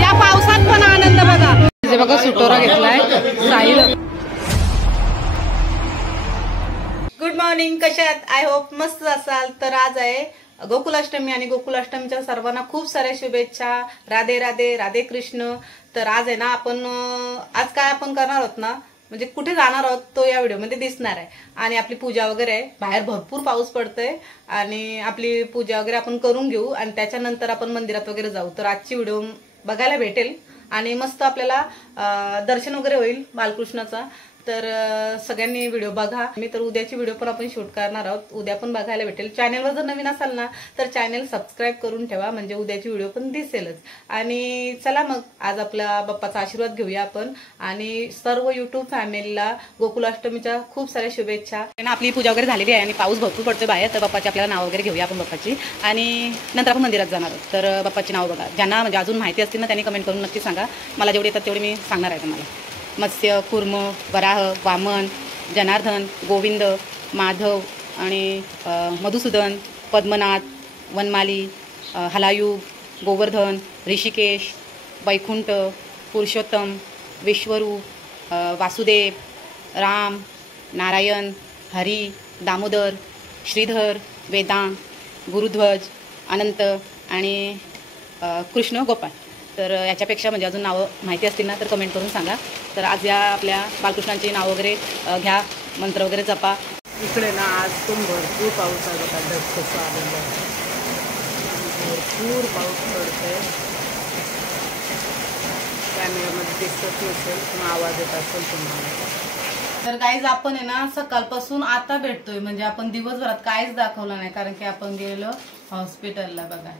या पावसात पण आनंद बघा. बघा सुटोरा घेतलाय साहिल. गुड मॉर्निंग, कशात? आय होप मस्त असाल. तर आज आहे गोकुलाष्टमी आणि गोकुलाष्टमीच्या सर्वांना खूप साऱ्या शुभेच्छा. राधे राधे, राधे कृष्ण. तर आज आहे ना आपण आज काय आपण करणार आहोत ना, म्हणजे कुठे जाणार आहोत तो या व्हिडिओमध्ये दिसणार आहे. आणि आपली पूजा वगैरे आहे. बाहेर भरपूर पाऊस पडतोय आणि आपली पूजा वगैरे आपण करून घेऊ आणि त्याच्यानंतर आपण मंदिरात वगैरे जाऊ. तर आजची व्हिडिओ बघायला भेटेल आणि मस्त आपल्याला दर्शन वगैरे होईल बालकृष्णाचा. तर सगळ्यांनी व्हिडिओ बघा. मी तर उद्याची व्हिडिओ पण आपण शूट करणार आहोत, उद्या पण बघायला भेटेल. चॅनलवर जर नवीन असाल ना तर चॅनल सबस्क्राईब करून ठेवा, म्हणजे उद्याची व्हिडिओ पण दिसेलच. आणि चला मग आज आपला बाप्पाचा आशीर्वाद घेऊया आपण. आणि सर्व युट्यूब फॅमिलीला गोकुलाष्टमीच्या खूप साऱ्या शुभेच्छा. आपली पूजा वगैरे झालेली आहे आणि पाऊस भरपूर पडतोय बाहेर. तर बाप्पाची आपल्याला नाव वगैरे घेऊया आपण बाप्पाची आणि नंतर आपण मंदिरात जाणार आहोत. तर बाप्पाची नाव बघा, ज्यांना म्हणजे अजून माहिती असतील ना त्यांनी कमेंट करून नक्की सांगा. मला जेवढे येतात तेवढे मी सांगणार आहे तुम्हाला. मत्स्य, कुर्म, वराह, वामन, जनार्दन, गोविंद, माधव आणि मधुसूदन, पद्मनाथ, वनमाली, हलायुग, गोवर्धन, ऋषिकेश, वैकुंठ, पुरुषोत्तम, विश्वरूप, वासुदेव, राम, नारायण, हरी, दामोदर, श्रीधर, वेदांग, गुरुध्वज, अनंत आणि कृष्ण गोपाळ. तर याच्यापेक्षा म्हणजे अजून नावं माहिती असतील ना तर कमेंट करून सांगा. तर आज या आपल्या बालकृष्णांची नाव वगैरे घ्या, मंत्र वगैरे जपा. इकडे ना आज पण भरपूर पाऊस आहे बघा. ढगफुसा आलेला आहे, भरपूर पाऊस पडतोय. कॅमेऱ्यामध्ये दिसत नसेल पण आवाज येत असेल तुम्हाला. तर काहीच आपण आहे ना सकाळपासून आता भेटतोय, म्हणजे आपण दिवसभरात काहीच दाखवलं नाही कारण की आपण गेलो हॉस्पिटलला बघा.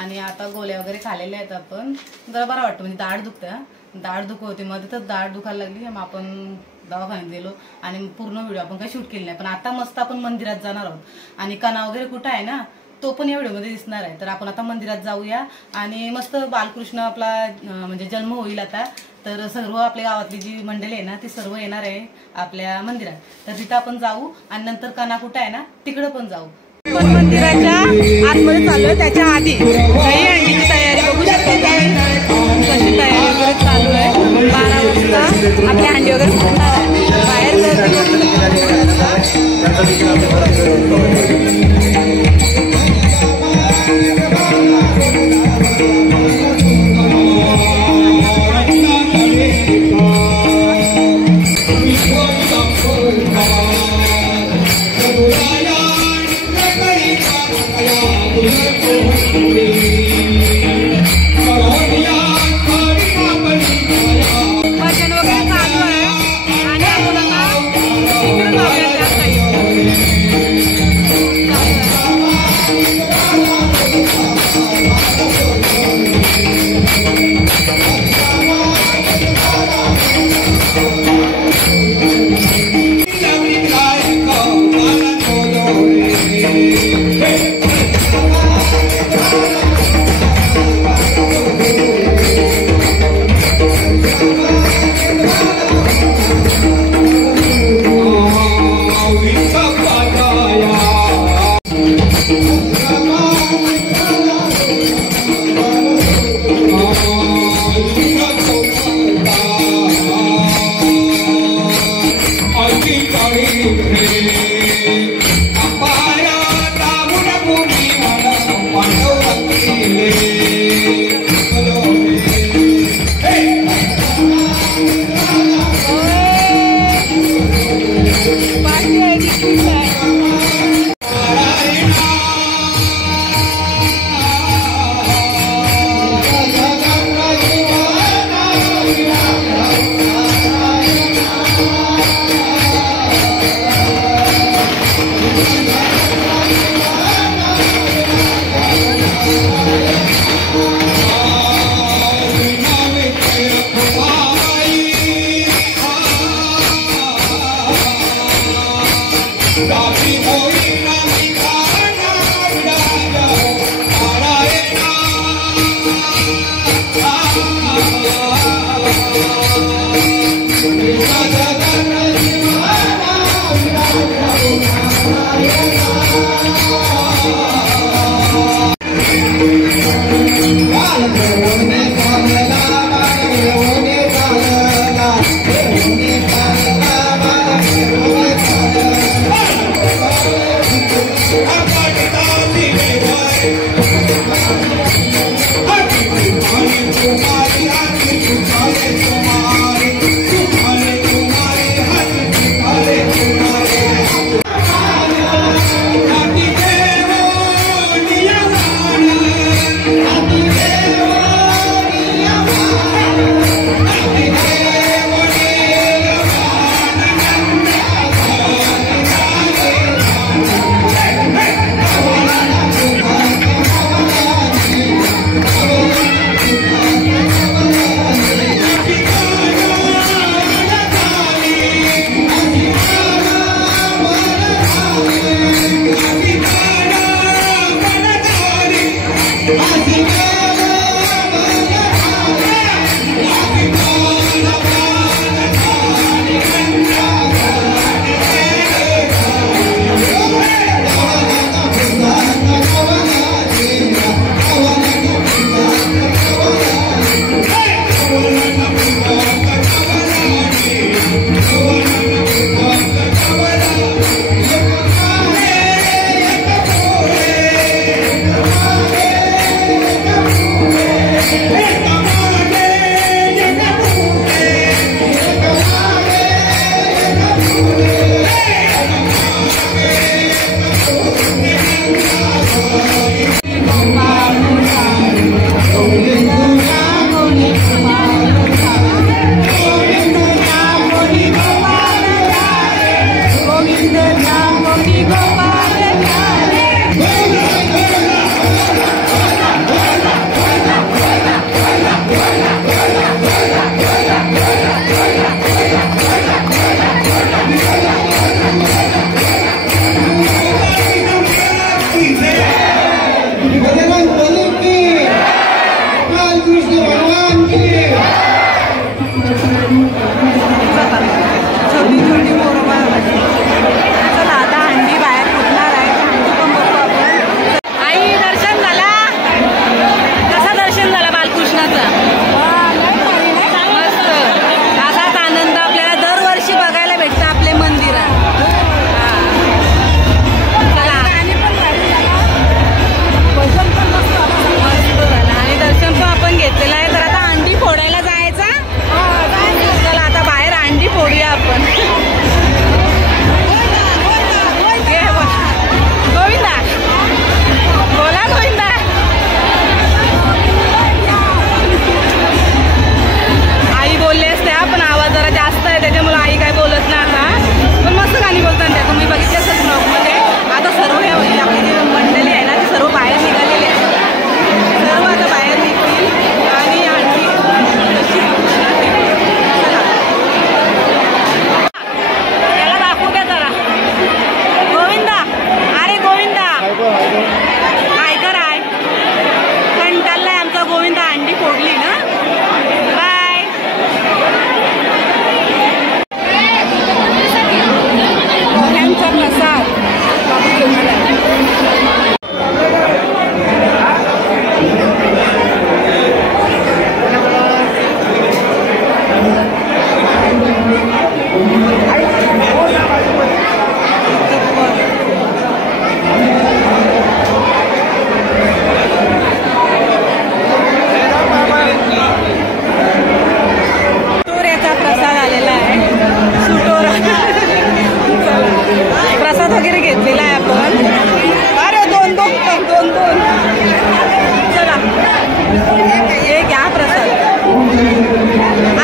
आणि आता गोळ्या वगैरे खाल्लेल्या आहेत आपण. जरा बरं वाटतं, म्हणजे दाढ दुखतं. दाढ दुख होती मध्ये, तर दाढ दुखायला लागली. मग आपण दवाखान्यात गेलो आणि पूर्ण व्हिडिओ आपण काही शूट केली नाही. पण आता मस्त आपण मंदिरात जाणार आहोत आणि कणा वगैरे कुठं आहे ना तो पण या व्हिडिओमध्ये दिसणार आहे. तर आपण आता मंदिरात जाऊया आणि मस्त बालकृष्ण आपला म्हणजे जन्म होईल आता. तर सर्व आपल्या गावातली जी मंडळी आहे ना ती सर्व येणार आहे आपल्या मंदिरात. तर तिथं आपण जाऊ आणि नंतर कणा कुठं आहे ना तिकडं पण जाऊ. पण मंदिराच्या आतमध्ये चालू, त्याच्या आधी काही हंडीची तयारी बघू शकतो. कशी तयारी वगैरे चालू आहे. 12 वाजता आपली हंडी वगैरे फुटणार आहे. बाहेर भजन वगैरे चालू आहे. आलेला आहे सुटोरा. प्रसाद वगैरे घेतलेला आहे आपण. अरे दोन चला हे घ्या प्रसाद.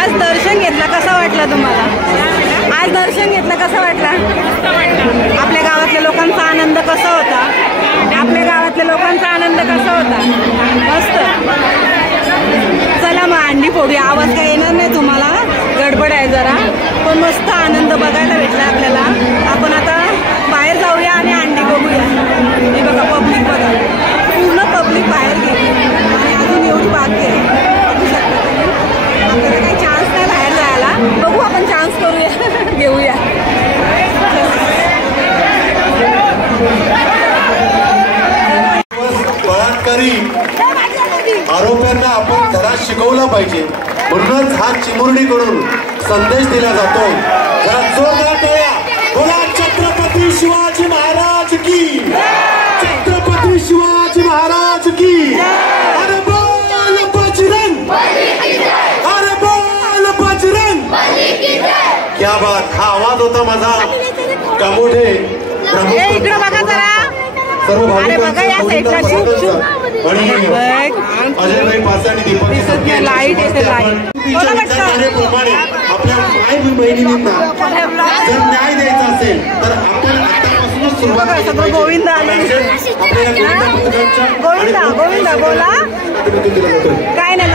आज दर्शन घेतला, कसा वाटला तुम्हाला? आज दर्शन घेतलं कसं वाटला? आपल्या गावातल्या लोकांचा आनंद कसा होता? आपल्या गावातल्या लोकांचा आनंद कसा होता? मस्त. चला मग अंडी फोडूया. आवाज काय येणार नाही तुम्हाला, गडबड आहे जरा, पण मस्त आनंद बघायला भेटला आपल्याला. आपण आता बाहेर जाऊया आणि अंडी बघूया. हे बघा पब्लिक, बघा पूर्ण पब्लिक बाहेर गेली आणि अजून एवढी बाकी आहे. बघू शकता तुम्ही. आपल्याला काही चान्स नाही बाहेर जायला. बघू आपण चान्स करूया, घेऊया. बलात्कारी आरोप्यांना आपण धडा शिकवला पाहिजे, म्हणूनच हा चिमुरडी करून संदेश दिला जातो. जरा जोरदार टाळ्या. बोला छत्रपती शिवाजी महाराज की, छत्रपती शिवाजी महाराज की. अरे बोल बजरंग, अरे बोल बजरंग. क्या बात. हा आवाज होता माझा कामोठे प्रमुख सर्व भाविकांचा आणि अजयभाई पासे आणि दीपक आपल्या माय बहिणींना जर न्याय द्यायचा असेल तर आपण आतापासूनच सुरुवात. गोविंद गोविंदा बोला काय नाही.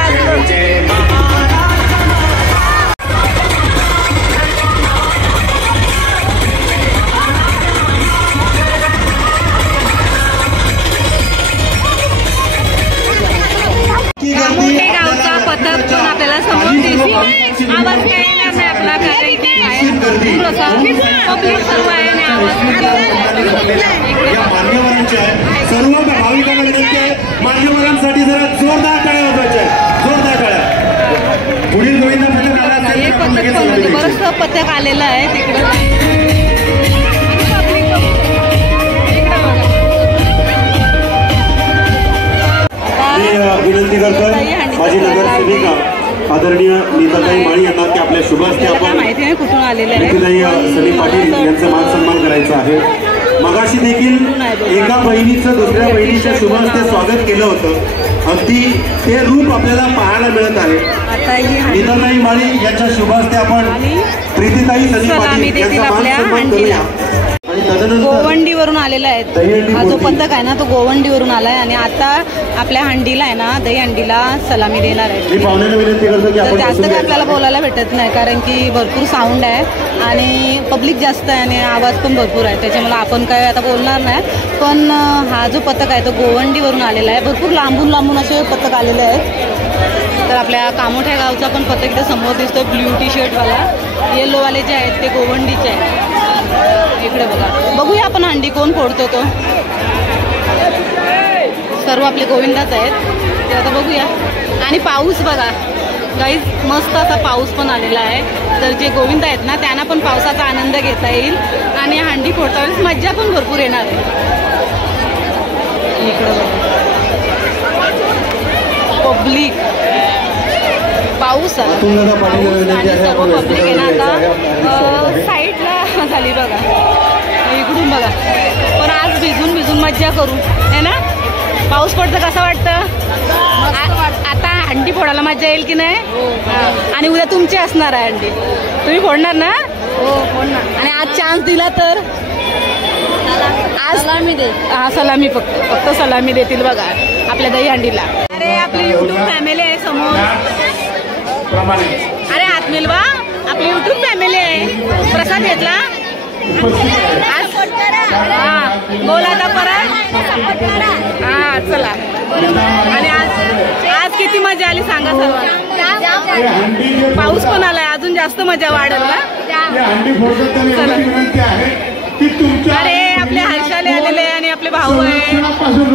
गावचा पथक पण आपल्याला समोर दिसतो. आवाज काय येणार नाही आपला, कारण की पब्लिक सर्व आहे आणि आवाज मान्यवरांचे आहे. सर्व भाविकांना विनंती आहे, मान्यवरांसाठी जरा जोरदार टाळ्या वाजवायच्या आहेत, जोरदार टाळ्या. पुढील गोविंद पथक आला हे पथक पण बरंच पथक आलेलं आहे तिकडं. विनंती करतात माझी नगरसेविका आदरणीय नीताताई माळी यांना की आपल्या शुभ हस्ते आपण कुठून आलेले सनी पाटील यांचा मान सन्मान करायचा आहे. मगाशी देखील एका बहिणीचं दुसऱ्या बहिणीच्या शुभ हस्ते स्वागत केलं होतं. अगदी ते रूप आपल्याला पाहायला मिळत आहे. नीताताई माळी यांच्या शुभ हस्ते आपण प्रीतीताई सनी पाटील यांचा मान सन्मान करूया. गोवंडीवरून आलेला आहे. हा जो पथक आहे ना तो गोवंडीवरून आलाय आणि आता आपल्या हंडीला आहे ना, दही हंडीला सलामी देणार आहे. जास्त काय आपल्याला बोलायला भेटत नाही, कारण की भरपूर साऊंड आहे आणि पब्लिक जास्त आहे आणि आवाज पण भरपूर आहे, त्याच्यामुळे आपण काय आता बोलणार नाही. पण हा जो पथक आहे तो गोवंडीवरून आलेला आहे. भरपूर लांबून लांबून असे पथक आलेले आहेत. तर आपल्या कामोठ्या गावचा पण पथक इथे समोर दिसतोय, ब्ल्यू टी शर्टवाला. येल्लोवाले जे आहेत ते गोवंडीचे आहेत. इकडे बघा, बघूया आपण हंडी कोण फोडतो तो. सर्व आपले गोविंदाच आहेत ते आता बघूया. आणि पाऊस बघा गाईज, मस्त असा पाऊस पण आलेला आहे. तर जे गोविंद आहेत ना त्यांना पण पावसाचा आनंद घेता येईल आणि हंडी फोडता वेळेस मज्जा पण भरपूर येणार आहे. इकडे पब्लिक, पाऊस आला आणि सर्व पब्लिक आहे ना आता साईडला झाली बघा. इकडून बघा, पण आज भिजून भिजून मज्जा करू है ना. पाऊस पडतं कसं वाटतं? आता हंडी फोडायला मज्जा येईल की नाही? आणि उद्या तुमची असणार आहे हंडी, तुम्ही फोडणार ना? हो फोडणार. आणि आज चान्स दिला तर आज सलामी दे. हा सलामी, फक्त सलामी देतील बघा आपल्या दही हंडीला. अरे आपली युट्यूब फॅमिली आहे समोर. अरे हात मिलवा, आपली युट्यूब फॅमिली आहे. प्रसाद घेतला आज. हा बोला आता परत. हा चला. आणि आज किती मजा आली सांगा सर्वांना. पाऊस पण आलाय, अजून जास्त मजा वाढेल ना. अरे आपले हर्षाली आलेले आणि आपले भाऊ आहे.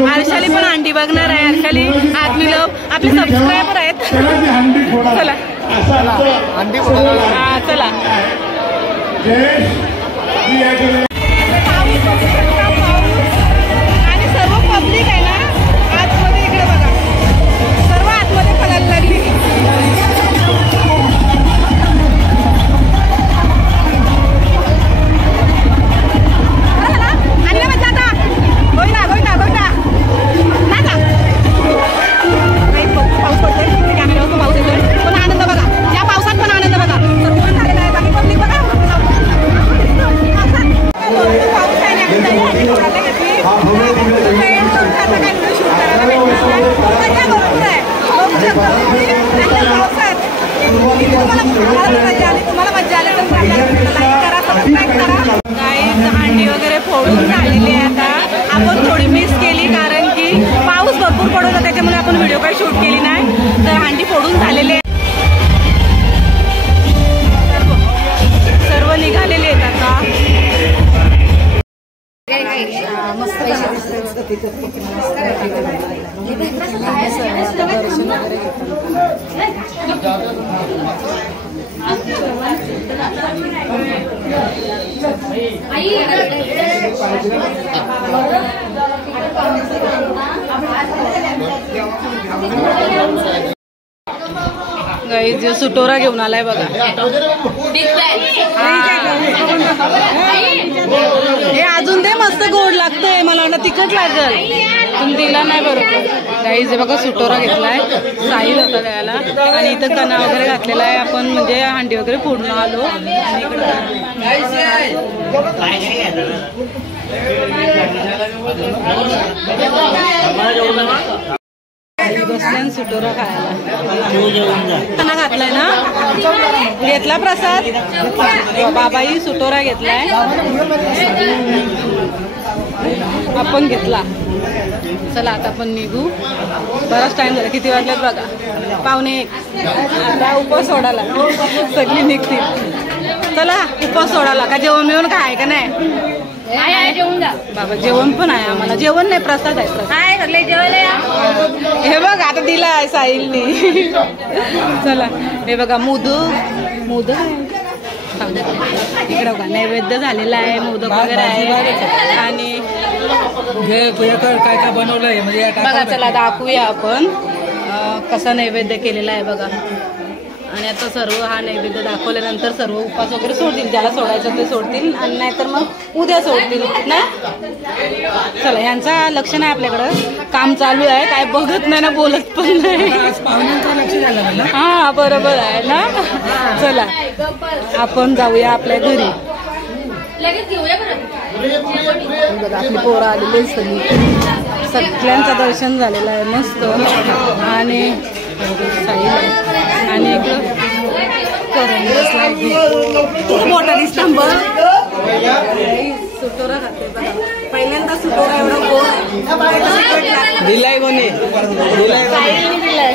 हर्षाली पण हंडी बघणार आहे. हर्षाली आत्मी लव आपले सबस्क्रायबर आहेत. चला हा चला. आणि सर्व पब्लिक आहे ना आतमध्ये, इकडे बघा सर्व आतमध्ये पडायला लागली. मस्त पैसे दिसते दर्शन वगैरे गाईज सुटोरा घेऊन आलाय बघा. हे अजून ते मस्त गोड लागतंय. मला वाटतं तिखट लागल. तुम्ही दिला नाही बरोबर. गाईज हे बघा सुटोरा घेतलाय. साहिल होता द्यायला आणि इथं कणा वगैरे घातलेला आहे. आपण म्हणजे हांडी वगैरे फोडून आलो आणि बसल्यान सुटोरा खायला घातलाय ना. घेतला प्रसाद. बाबाही सुटोरा घेतलाय. आपण घेतला. चला आता आपण निघू. बराच टाइम झाला. किती वाजल्यात बघा. 1:45. आता उपवास सोडायला सगळी निघतील. चला उपवास सोडायला. का जेवण मिळून काय आहे का नाही. जेवण बाबा जेवण पण आहे आम्हाला. जेवण नाही प्रसाद आहे. प्रसाद हे बघ आता दिला आहे साहिलनी. चला हे बघा मोदक इकडे बघा नैवेद्य झालेला आहे. मोदक वगैरे आहे आणि काय काय बनवलंय म्हणजे बघा. चला दाखवूया आपण कसा नैवेद्य केलेला आहे बघा. आणि आता सर्व हा नैवेद्य दाखवल्यानंतर सर्व उपवास वगैरे सोडतील. ज्याला सोडायचं ते सोडतील आणि नाहीतर मग उद्या सोडतील ना. चला यांचा लक्ष नाही आपल्याकडं. काम चालू आहे. काय बघत नाही ना बोलत पण नाही. हा बरोबर आहे ना. चला आपण जाऊया आपल्या घरी. बघा आपली पोरं आलेली सगळ्यांचं दर्शन झालेलं आहे मस्त. आणि आणि खूप मोठा दिसता बघ. सुटोरा खाते बघा. पहिल्यांदा सुटोरा एवढा गोड दिलाय कोणी दिलाय.